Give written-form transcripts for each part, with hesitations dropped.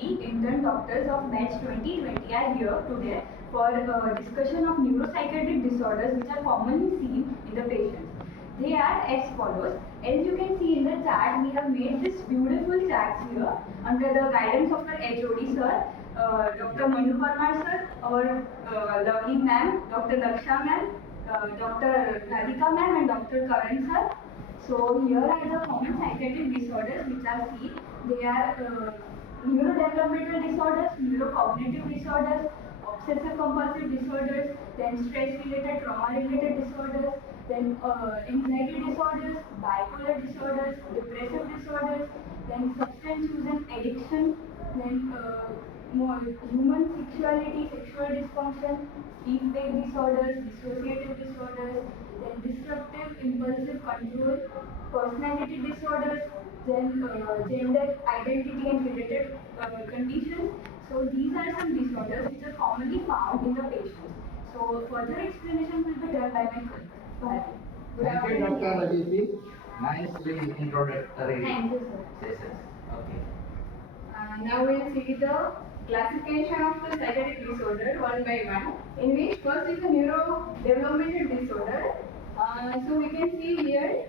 We intern doctors of batch 2020 are here today for discussion of neuropsychiatric disorders which are commonly seen in the patients. They are as follows. As you can see in the chart, we have made this beautiful charts here under the guidance of our HOD sir, Dr. Manu Parmar sir, our lovely ma'am, Dr. Daksha ma'am, Dr. Radhika ma'am and Dr. Karan sir. So here are the common psychiatric disorders which are seen. They are neurodevelopmental disorders, neurocognitive disorders, obsessive compulsive disorders, then stress-related, trauma-related disorders, then anxiety disorders, bipolar disorders, depressive disorders, then substance use and addiction, then more human sexuality, sexual dysfunction, sleep-wake disorders, dissociative disorders, then disruptive impulsive control, personality disorders, then gender identity and related conditions. So these are some disorders which are commonly found in the patients. So further explanation will be done by my colleague. Thank you, Dr. Rajeev. Nicely introductory Thank you, sir. sessions. Okay. Now we'll see the classification of the psychiatric disorder one by one, in which first is the neurodevelopmental disorder. So we can see here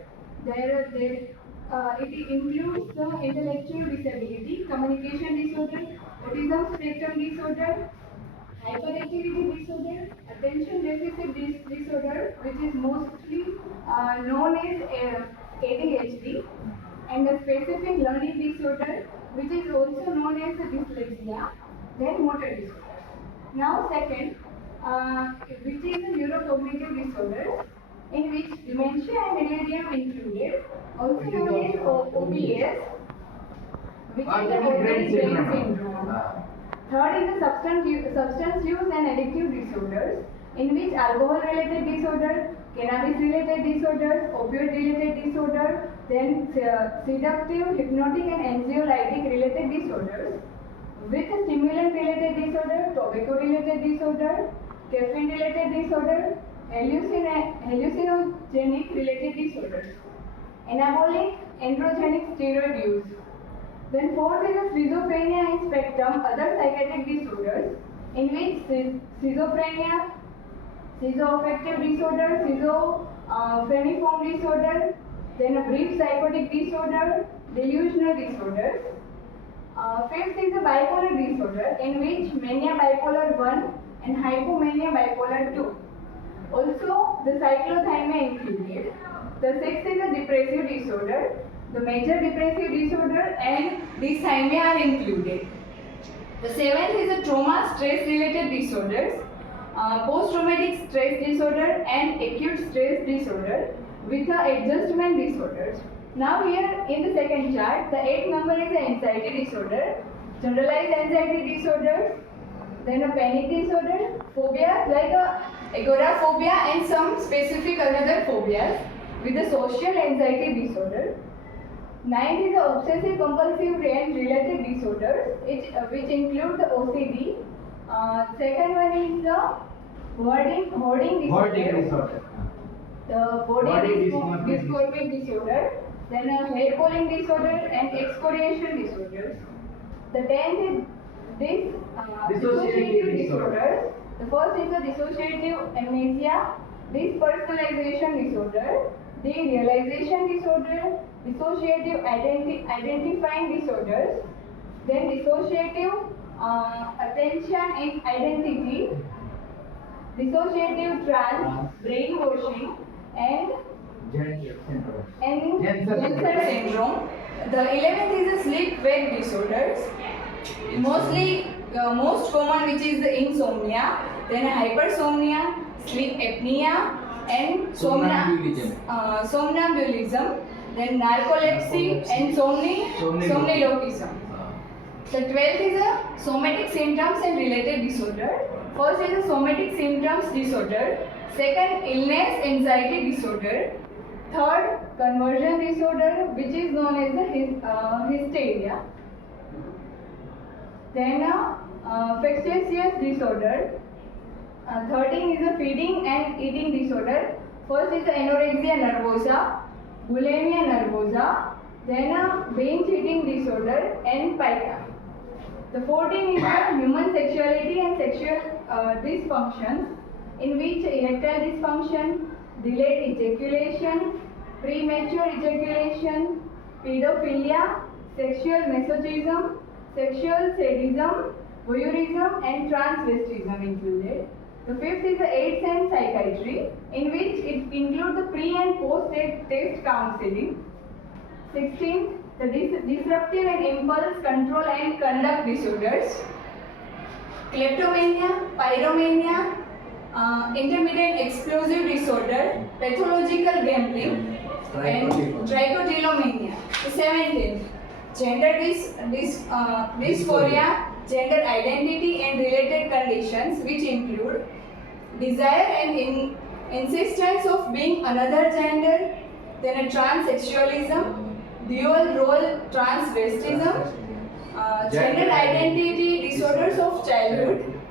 it includes the intellectual disability, communication disorder, autism spectrum disorder, hyperactivity disorder, attention deficit disorder, which is mostly known as ADHD, and a specific learning disorder, which is also known as dyslexia, then motor disorder. Now second, which is a neurocognitive disorder, in which dementia and delirium included, also known as OBS, which is the organ brain syndrome. Third is the substance use and addictive disorders, in which alcohol-related disorder, cannabis-related disorders, opioid-related disorder, then seductive, hypnotic and anxiolytic-related disorders, with stimulant-related disorder, tobacco-related disorder, caffeine-related disorder, hallucinogenic-related disorders, anabolic, androgenic steroid use. Then fourth is the schizophrenia and spectrum, other psychiatric disorders, in which schizophrenia, schizoaffective disorder, schizophreniform disorder, then a brief psychotic disorder, delusional disorders. Fifth is the bipolar disorder, in which mania bipolar 1 and hypomania bipolar 2. Also, the cyclothymia included. The sixth is the depressive disorder. The major depressive disorder and dysthymia are included. The seventh is the trauma stress-related disorders, post-traumatic stress disorder and acute stress disorder with the adjustment disorders. Now here in the second chart, the 8th number is the anxiety disorder, generalized anxiety disorders, then a panic disorder, phobias like agoraphobia and some specific another phobias with the social anxiety disorder. 9th is the obsessive compulsive and related disorders, which include the OCD. Second one is the hoarding disorder. The body dysmorphic disorder. Then a hair pulling disorder and excoriation disorders. The 10th is dissociative disorders. The first is the dissociative amnesia, dispersonalization disorder, derealization disorder, dissociative identifying disorders, then dissociative attention and identity, dissociative trance, brainwashing, and Jensen syndrome. The 11th is the sleep-wake disorders. Most common, which is the insomnia, then hypersomnia, sleep apnea, and somnambulism, then narcolepsy and somniloquism. The 12th is the somatic symptoms and related disorder. First is the somatic symptoms disorder. Second, illness anxiety disorder. Third, conversion disorder, which is known as the hysteria. Then facetious disorder. 13 is the feeding and eating disorder. First is the anorexia nervosa, bulimia nervosa, then binge eating disorder and pica. The 14 is the human sexuality and sexual dysfunctions, in which erectile dysfunction, delayed ejaculation, premature ejaculation, pedophilia, sexual masochism, sexual sadism, voyeurism, and transvestism included. The fifth is the AIDS and psychiatry, in which it includes the pre and post test counseling. 16th, the disruptive and impulse control and conduct disorders, kleptomania, pyromania, intermittent explosive disorder, pathological gambling, and trichotillomania. The 17th, gender dysphoria, gender identity and related conditions, which include desire and insistence of being another gender, then a transsexualism, dual role transvestism, gender identity disorders of childhood,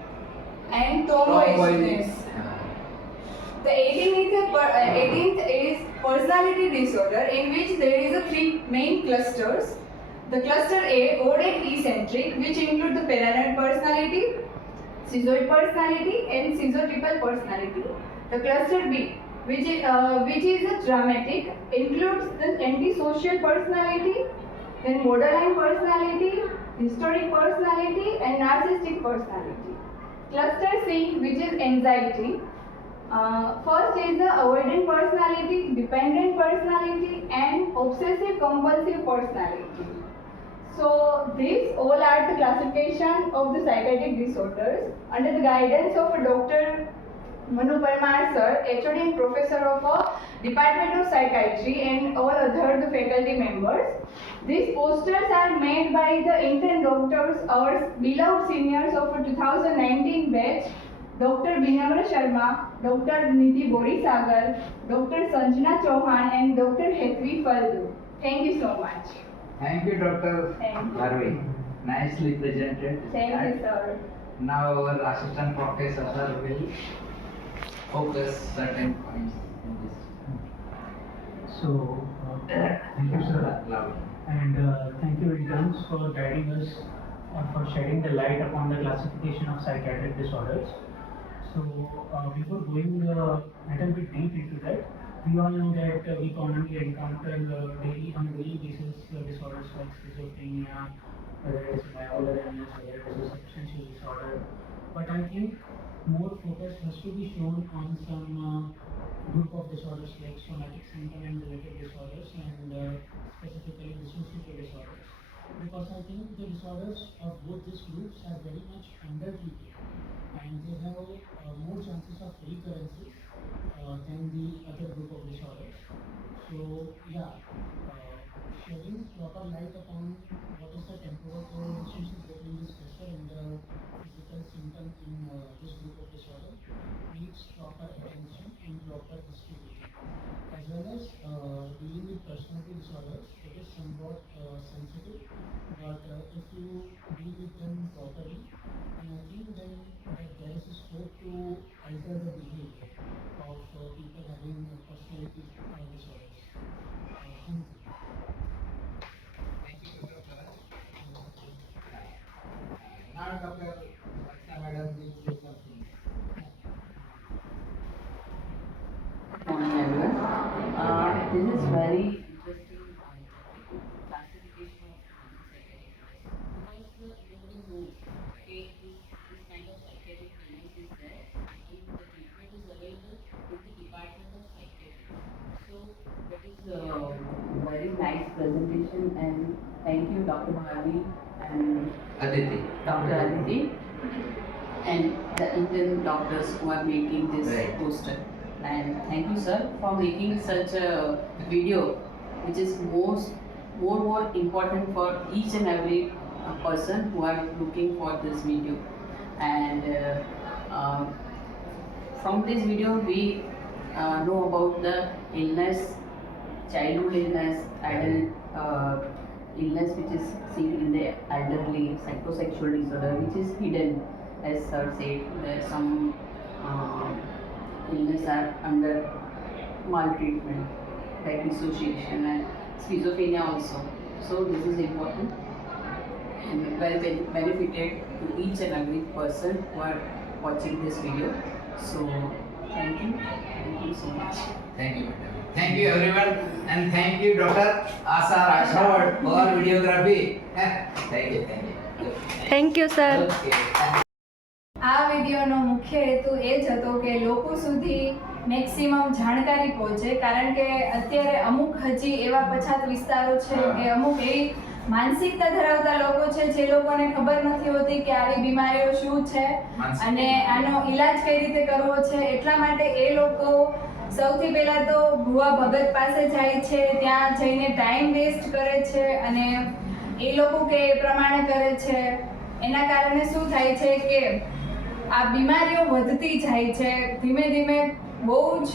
and tomboyishness. The 18th is personality disorder, in which there is a three main clusters. The cluster A, odd and eccentric, which include the paranoid personality, schizoid personality, and schizotypal personality. The cluster B, which is a dramatic, includes the antisocial personality, then borderline personality, historic personality, and narcissistic personality. Cluster C, which is anxiety. First is the avoidant personality, dependent personality, and obsessive compulsive personality. So these all are the classification of the psychiatric disorders under the guidance of Dr. Manu Parmar sir, HOD and professor of Department of Psychiatry, and all other the faculty members. These posters are made by the intern doctors, our beloved seniors of 2019 batch, Dr. Binamra Sharma, Dr. Nidhi Borisagar, Dr. Sanjana Chauhan, and Dr. Hetvi Faldu. Thank you so much. Thank you, Dr. Thank you. Harvey. Nicely presented. Thank you, sir. Now our assistant professor sir will focus certain points in this. So, thank you, sir. Loud. And thank you, interns, for guiding us or for shedding the light upon the classification of psychiatric disorders. So, before going a little bit deep into that, we all know that we commonly encounter on a daily basis disorders like schizophrenia, whether it's bipolar illness, whether it is a substance disorder. But I think more focus has to be shown on some group of disorders like somatic symptom and related disorders, and specifically dissociative disorders. Because I think the disorders of both these groups are very much undertreated, and they have more chances of recurrences than the other group of disorders. So yeah, shedding proper light upon what is the temporal relationship between this cluster and the physical symptom in this group of disorder needs proper attention and proper history. As well as dealing with personality disorders, it is somewhat sensitive, but if you deal with them properly, and I think then that there is a scope to alter the behavior of people having personality disorders. Thank you. Thank you, Dr. Bharat. Now Dr. Lakshya madam will say something. Morning everyone. This is very interesting classification of psychiatric illness, because nobody knows this kind of psychiatric illness is there and the treatment is available in the Department of Psychiatry. So that is a very nice presentation, and thank you Dr. Bharvi and Aditi. Dr. Aditi and the Indian doctors who are making this Right. poster. And thank you, sir, for making such a video, which is more important for each and every person who are looking for this video. And from this video, we know about the illness, childhood illness, adult illness, which is seen in the elderly, psychosexual disorder, which is hidden, as sir said. There are some illness are under maltreatment, like dissociation and schizophrenia also. So this is important. and well benefited to each and every person who are watching this video. So thank you so much. Thank you, madam. Thank you, everyone, and thank you, Dr. Asa Rashawat, for videography. Thank you, thank you. Thank you, sir. Okay. આ વિડીયોનો મુખ્ય હેતુ એ જ હતો કે લોકો સુધી maximum જાણકારી પહોંચે, કારણ કે અત્યારે અમુક હજી એવા પછાત વિસ્તારો છે કે અમુક એવી માનસિકતા ધરાવતા લોકો છે જે લોકોને ખબર નથી હોતી કે આવી બીમારીઓ શું છે અને આનો ઈલાજ કઈ રીતે કરવો છે. એટલા માટે એ લોકો સૌથી પહેલા તો ભુવા ભગત પાસે જાય છે, ત્યાં જઈને ટાઈમ વેસ્ટ કરે છે અને એ લોકો કે એ પ્રમાણે કરે છે. એના કારણે શું થાય છે કે આ બીમારીઓ વધતી જાય છે, ધીમે ધીમે બહુ જ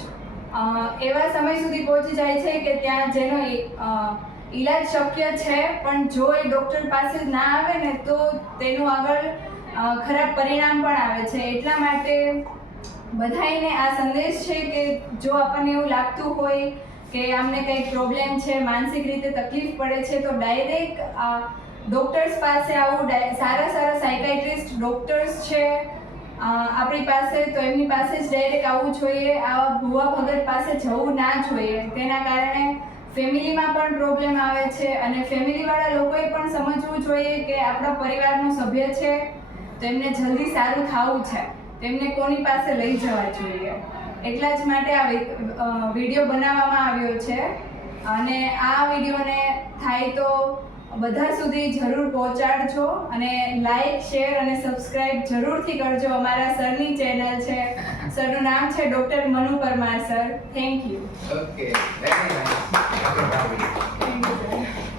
એવા સમય સુધી પહોંચી જાય છે કે ત્યાં જેનો ઈલાજ શક્ય છે, પણ જો એ ડૉક્ટર પાસે ના આવે ને તો તેનું આગળ ખરાબ પરિણામ પણ આવે છે. એટલા માટે બધાને આ સંદેશ છે કે જો આપણને એવું લાગતું હોય કે આમને કંઈક પ્રોબ્લેમ છે, માનસિક રીતે તકલીફ પડે છે, તો ડાયરેક્ટ ડૉક્ટર્સ પાસે આવું, સારા સાયકાઇટ્રિસ્ટ ડૉક્ટર્સ છે આપણી પાસે, તો એમની પાસે જ ડાયરેક્ટ આવવું જોઈએ. આવા ભુવા ભગત પાસે જવું ના જોઈએ. તેના કારણે ફેમિલીમાં પણ પ્રોબ્લેમ આવે છે અને ફેમિલીવાળા લોકોએ પણ સમજવું જોઈએ કે આપણા પરિવારનો સભ્ય છે તો એમને જલ્દી સારું થવું છે, તેમને કોની પાસે લઈ જવા જોઈએ. એટલા જ માટે આ વિડીયો બનાવવામાં આવ્યો છે અને આ વિડીયોને થાય તો બધા સુધી જરૂર પહોંચાડજો અને લાઈક, શેર અને સબસ્ક્રાઇબ જરૂરથી કરજો. અમારા સરની ચેનલ છે, સરનું નામ છે doctor Manu Parmar sir. Thank you. Okay, very nice. Thank you sir.